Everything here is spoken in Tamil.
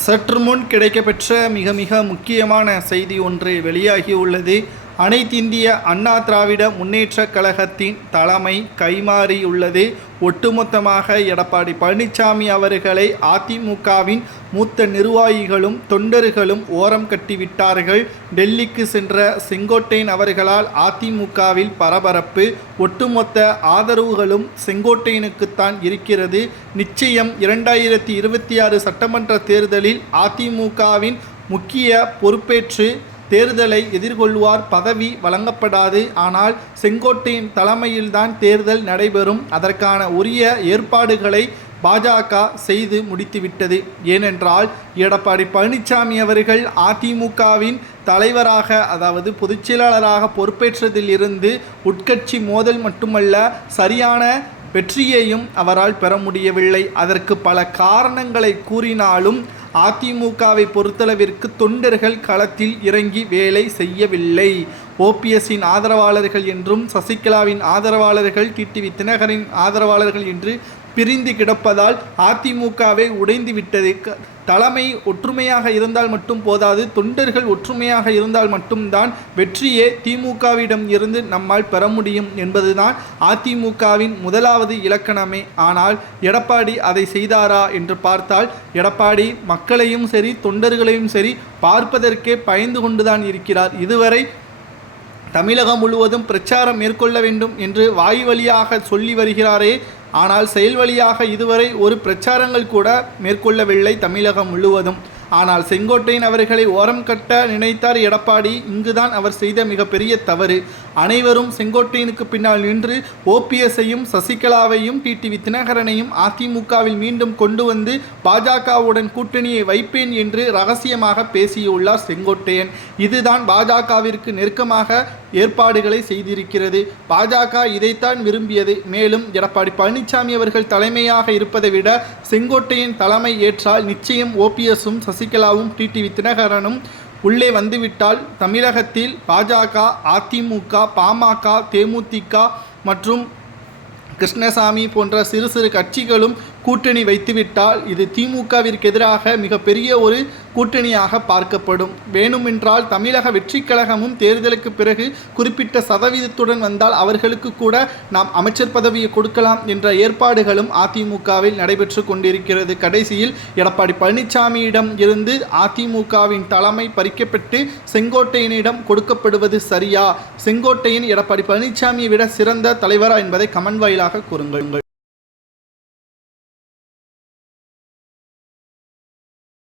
சற்று முன் கிடைக்கப்பெற்ற மிக மிக முக்கியமான செய்தி ஒன்று வெளியாகியுள்ளது. அனைத்திந்திய அண்ணா திராவிட முன்னேற்றக் கழகத்தின் தலைமை கைமாறியுள்ளது. ஒட்டுமொத்தமாக எடப்பாடி பழனிசாமி அவர்களை அதிமுகவின் மூத்த நிர்வாகிகளும் தொண்டர்களும் ஓரம் கட்டிவிட்டார்கள். டெல்லிக்கு சென்ற செங்கோட்டையன் அவர்களால் அதிமுகவில் பரபரப்பு. ஒட்டுமொத்த ஆதரவுகளும் செங்கோட்டையனுக்குத்தான் இருக்கிறது. நிச்சயம் இரண்டாயிரத்தி இருபத்தி ஆறு சட்டமன்ற தேர்தலில் அதிமுகவின் முக்கிய பொறுப்பேற்று தேர்தலை எதிர்கொள்வார் பதவி வழங்கப்படாது. ஆனால் செங்கோட்டையின் தலைமையில்தான் தேர்தல் நடைபெறும். அதற்கான உரிய ஏற்பாடுகளை பாஜக செய்து முடித்துவிட்டது. ஏனென்றால் எடப்பாடி பழனிசாமி அவர்கள் அதிமுகவின் தலைவராக அதாவது பொதுச்செயலாளராக பொறுப்பேற்றதிலிருந்து உட்கட்சி மோதல் மட்டுமல்ல சரியான வெற்றியையும் அவரால் பெற முடியவில்லை. அதற்கு பல காரணங்களை கூறினாலும் அதிமுகவை பொறுத்தளவிற்கு தொண்டர்கள் களத்தில் இறங்கி வேலை செய்யவில்லை. ஓபிஎஸ்ஸின் ஆதரவாளர்கள் என்றும் சசிகலாவின் ஆதரவாளர்கள் டிடிவி தினகரின் ஆதரவாளர்கள் என்று பிரிந்து கிடப்பதால் அதிமுகவை உடைந்து விட்டது. க- தலைமை ஒற்றுமையாக இருந்தால் மட்டும் போதாது தொண்டர்கள் ஒற்றுமையாக இருந்தால் மட்டும்தான் வெற்றியே திமுகவிடம் இருந்து நம்மால் பெற முடியும் என்பதுதான் அதிமுகவின் முதலாவது இலக்கணமே. ஆனால் எடப்பாடி அதை செய்தாரா என்று பார்த்தால் எடப்பாடி மக்களையும் சரி தொண்டர்களையும் சரி பார்ப்பதற்கே பயந்து கொண்டுதான் இருக்கிறார். இதுவரை தமிழகம் முழுவதும் பிரச்சாரம் மேற்கொள்ள வேண்டும் என்று வாய் வழியாக சொல்லி வருகிறாரே ஆனால் செயல் வழியாக இதுவரை ஒரு பிரச்சாரங்கள் கூட மேற்கொள்ளவில்லை தமிழகம் முழுவதும். ஆனால் செங்கோட்டையன் அவர்களை ஓரம் கட்ட நினைத்தார் எடப்பாடி இங்குதான் அவர் செய்த மிகப்பெரிய தவறு. அனைவரும் செங்கோட்டையனுக்கு பின்னால் நின்று ஓபிஎஸ்ஸையும் சசிகலாவையும் டிடிவி தினகரனையும் அதிமுகவில் மீண்டும் கொண்டு வந்து பாஜகவுடன் கூட்டணியை வைப்பேன் என்று ரகசியமாக பேசியுள்ளார் செங்கோட்டையன். இதுதான் பாஜகவிற்கு நெருக்கமாக ஏற்பாடுகளை செய்திருக்கிறது. பாஜக இதைத்தான் விரும்பியது. மேலும் எடப்பாடி பழனிசாமி அவர்கள் தலைமையாக இருப்பதை விட செங்கோட்டையின் தலைமை ஏற்றால் நிச்சயம் ஓபிஎஸும் சசிகலாவும் டிடிவி தினகரனும் உள்ளே வந்துவிட்டால் தமிழகத்தில் பாஜக அதிமுக பாமக தேமுதிக மற்றும் கிருஷ்ணசாமி போன்ற சிறு சிறு கட்சிகளும் கூட்டணி வைத்துவிட்டால் இது திமுகவிற்கு எதிராக மிகப்பெரிய ஒரு கூட்டணியாக பார்க்கப்படும். வேணுமென்றால் தமிழக வெற்றிக் கழகமும் தேர்தலுக்கு பிறகு குறிப்பிட்ட சதவீதத்துடன் வந்தால் அவர்களுக்கு கூட நாம் அமைச்சர் பதவியை கொடுக்கலாம் என்ற ஏற்பாடுகளும் அதிமுகவில் நடைபெற்று கொண்டிருக்கிறது. கடைசியில் எடப்பாடி பழனிசாமியிடம் இருந்து அதிமுகவின் தலைமை பறிக்கப்பட்டு செங்கோட்டையனிடம் கொடுக்கப்படுவது சரியா? செங்கோட்டையன் எடப்பாடி பழனிசாமியை விட சிறந்த தலைவரா என்பதை கமன் வாயிலாக கூறுங்கள்.